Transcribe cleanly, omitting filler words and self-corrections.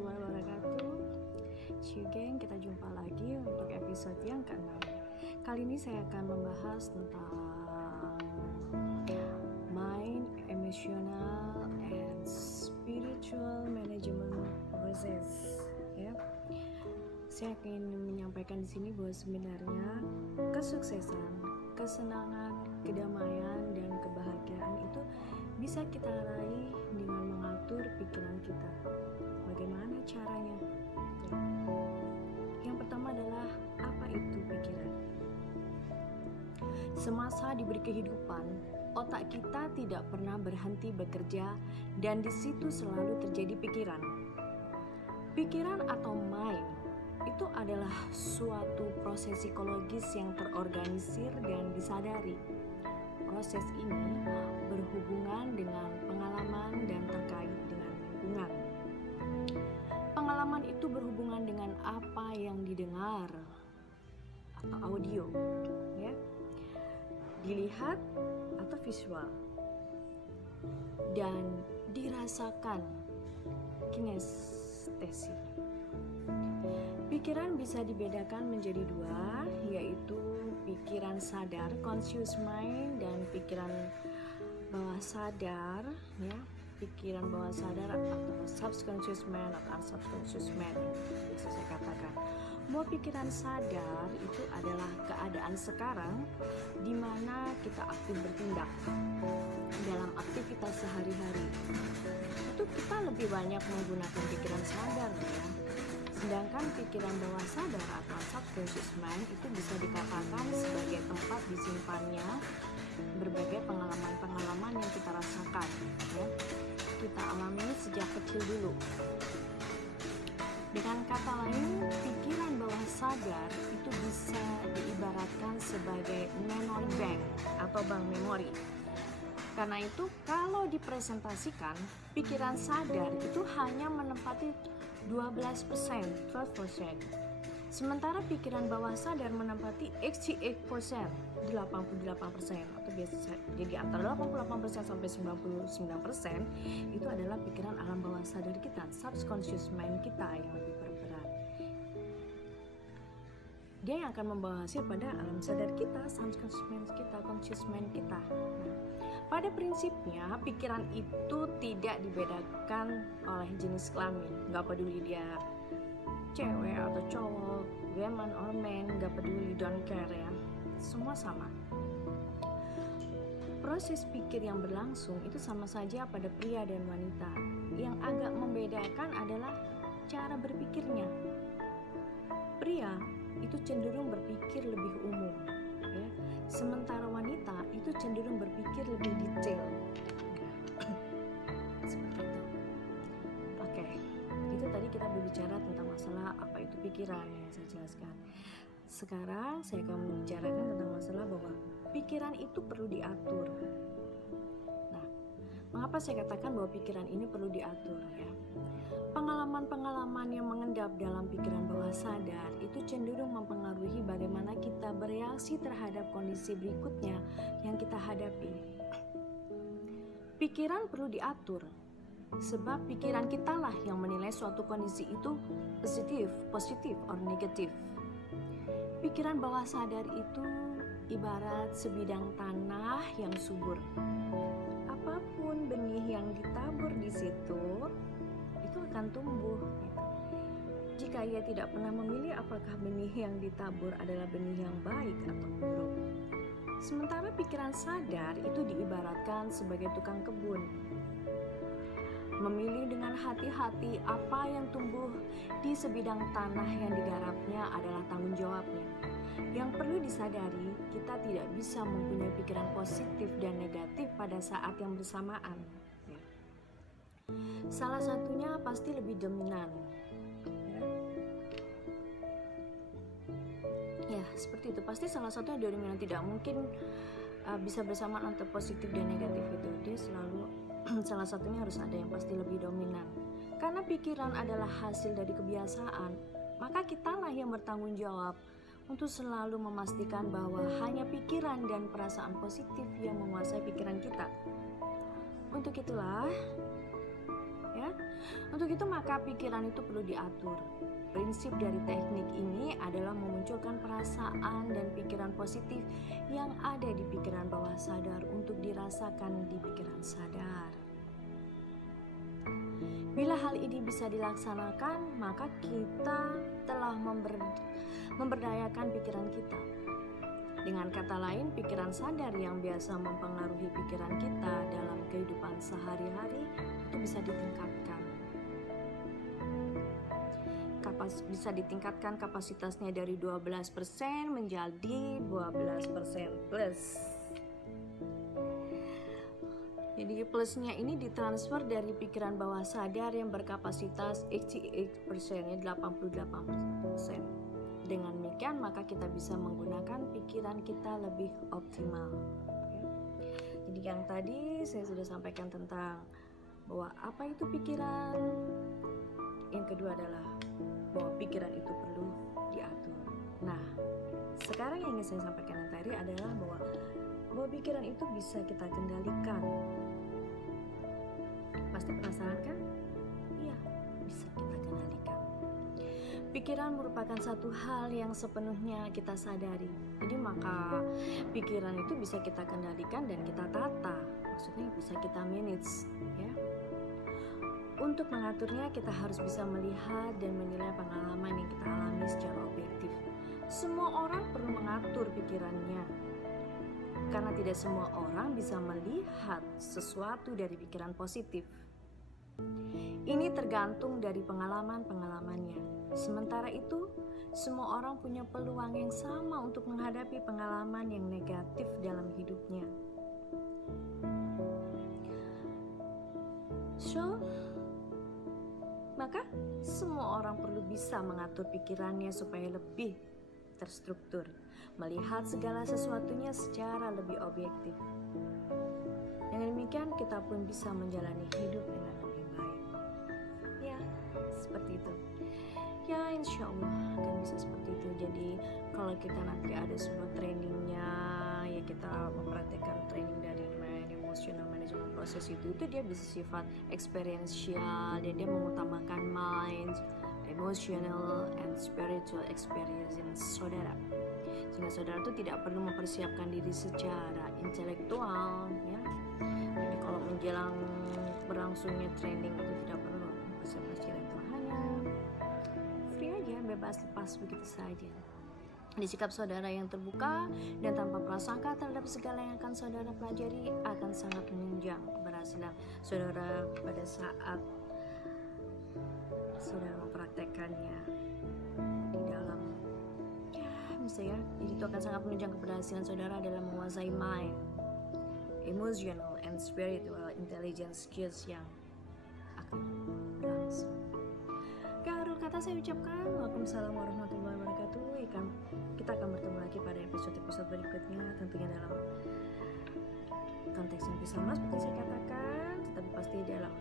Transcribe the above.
warahmatullahi wabarakatuh. Ciu geng, kita jumpa lagi untuk episode yang ke-6. Kali ini saya akan membahas tentang mind, emotional, and spiritual management process. Ya, saya ingin menyampaikan di sini bahwa sebenarnya kesuksesan, kesenangan, kedamaian, dan kebahagiaan itu bisa kita raih dengan mengatur pikiran kita. Bagaimana caranya? Ya. Yang pertama adalah, apa itu pikiran? Semasa diberi kehidupan, otak kita tidak pernah berhenti bekerja dan di situ selalu terjadi pikiran. Pikiran atau mind itu adalah suatu proses psikologis yang terorganisir dan disadari. Proses ini berhubungan dengan pengalaman dan terkait dengan lingkungan. Pengalaman itu berhubungan dengan apa yang didengar atau audio, ya, dilihat atau visual, dan dirasakan kinestesi. Pikiran bisa dibedakan menjadi dua, yaitu pikiran sadar, conscious mind, dan pikiran bawah sadar, ya. Pikiran bawah sadar atau subconscious mind atau unconscious mind, bisa saya katakan. Bahwa pikiran sadar itu adalah keadaan sekarang di mana kita aktif bertindak dalam aktivitas sehari-hari. Itu kita lebih banyak menggunakan pikiran sadar, ya. Sedangkan pikiran bawah sadar atau subconscious mind itu bisa dikatakan sebagai tempat disimpannya berbagai pengalaman-pengalaman yang kita rasakan, ya, kita alami sejak kecil dulu. Dengan kata lain, pikiran bawah sadar itu bisa diibaratkan sebagai memory bank atau bank memori. Karena itu, kalau dipresentasikan, pikiran sadar itu hanya menempati 12%. Sementara pikiran bawah sadar menempati 88%, 88%, atau biasa jadi antara 88% sampai 99% itu adalah pikiran alam bawah sadar kita, subconscious mind kita yang lebih berperan. Dia yang akan membawa hasil pada alam sadar kita, subconscious mind kita, conscious mind kita. Pada prinsipnya, pikiran itu tidak dibedakan oleh jenis kelamin. Gak peduli dia cewek atau cowok, woman or man, gak peduli, don't care, ya. Semua sama. Proses pikir yang berlangsung itu sama saja pada pria dan wanita. Yang agak membedakan adalah cara berpikirnya. Pria itu cenderung berpikir lebih umum, ya. Sementara wanita itu cenderung berpikir lebih detail. Seperti itu. Oke, itu tadi kita berbicara tentang masalah apa itu pikiran yang saya jelaskan. Sekarang saya akan membicarakan tentang masalah bahwa pikiran itu perlu diatur. Nah, mengapa saya katakan bahwa pikiran ini perlu diatur, ya? Pengalaman-pengalaman yang mengendap dalam pikiran bawah sadar itu cenderung mempengaruhi bagaimana kita bereaksi terhadap kondisi berikutnya yang kita hadapi. Pikiran perlu diatur, sebab pikiran kita lah yang menilai suatu kondisi itu positif or negatif. Pikiran bawah sadar itu ibarat sebidang tanah yang subur. Apapun benih yang ditabur di situ, itu akan tumbuh. Jika ia tidak pernah memilih apakah benih yang ditabur adalah benih yang baik atau buruk. Sementara pikiran sadar itu diibaratkan sebagai tukang kebun. Memilih dengan hati-hati apa yang tumbuh di sebidang tanah yang digarapnya adalah tanggung jawabnya. Yang perlu disadari, kita tidak bisa mempunyai pikiran positif dan negatif pada saat yang bersamaan. Salah satunya pasti lebih dominan. Ya, seperti itu. Pasti salah satunya dominan, tidak mungkin bisa bersamaan antara positif dan negatif itu. Dia selalu salah satunya harus ada yang pasti lebih dominan. Karena pikiran adalah hasil dari kebiasaan, maka kitalah yang bertanggung jawab untuk selalu memastikan bahwa hanya pikiran dan perasaan positif yang menguasai pikiran kita. Untuk itulah, ya, Untuk itu maka pikiran itu perlu diatur. Prinsip dari teknik ini adalah memunculkan perasaan dan pikiran positif yang ada di pikiran bawah sadar untuk dirasakan di pikiran sadar. Bila hal ini bisa dilaksanakan, maka kita telah memberdayakan pikiran kita. Dengan kata lain, pikiran sadar yang biasa mempengaruhi pikiran kita dalam kehidupan sehari-hari itu bisa ditingkatkan. Bisa ditingkatkan kapasitasnya dari 12% menjadi 12% plus. Jadi plusnya ini ditransfer dari pikiran bawah sadar yang berkapasitas 88%, 88%. Dengan demikian maka kita bisa menggunakan pikiran kita lebih optimal. Jadi yang tadi saya sudah sampaikan tentang bahwa apa itu pikiran. Yang kedua adalah bahwa pikiran itu perlu diatur. Nah, sekarang yang ingin saya sampaikan yang tadi adalah bahwa pikiran itu bisa kita kendalikan. Pasti penasaran kan? Iya, bisa kita kendalikan. Pikiran merupakan satu hal yang sepenuhnya kita sadari. Jadi maka pikiran itu bisa kita kendalikan dan kita tata. Maksudnya bisa kita manage, ya. Untuk mengaturnya kita harus bisa melihat dan menilai pengalaman yang kita alami secara objektif. Semua orang perlu mengatur pikirannya. Karena tidak semua orang bisa melihat sesuatu dari pikiran positif. Ini tergantung dari pengalaman-pengalamannya. Sementara itu, semua orang punya peluang yang sama untuk menghadapi pengalaman yang negatif dalam hidupnya. Maka semua orang perlu bisa mengatur pikirannya supaya lebih terstruktur, melihat segala sesuatunya secara lebih objektif. Dengan demikian kita pun bisa menjalani hidup dengan lebih baik. Ya, seperti itu. Ya, insya Allah akan bisa seperti itu. Jadi kalau kita nanti ada sebuah trainingnya, ya kita mempraktekkan training dari emotional management proses itu dia bisa sifat experiential dan dia mengutamakan mind, emotional and spiritual experience saudara. Sehingga saudara itu tidak perlu mempersiapkan diri secara intelektual, ya. Jadi kalau menjelang berlangsungnya training itu tidak perlu mempersiapkan secara intelektual, hanya free aja, bebas lepas begitu saja. Di sikap saudara yang terbuka dan tanpa prasangka terhadap segala yang akan saudara pelajari akan sangat menunjang keberhasilan saudara pada saat saudara mempraktekannya di dalam misalnya. Jadi itu akan sangat menunjang keberhasilan saudara dalam menguasai mind, emotional and spiritual intelligence skills yang akan berlangsung. Akhir kata saya ucapkan Waalaikumsalam warahmatullahi wabarakatuh. Kita akan bertemu lagi pada episode-episode berikutnya, tentunya dalam konteks yang bisa mas seperti saya katakan, tetapi pasti dalam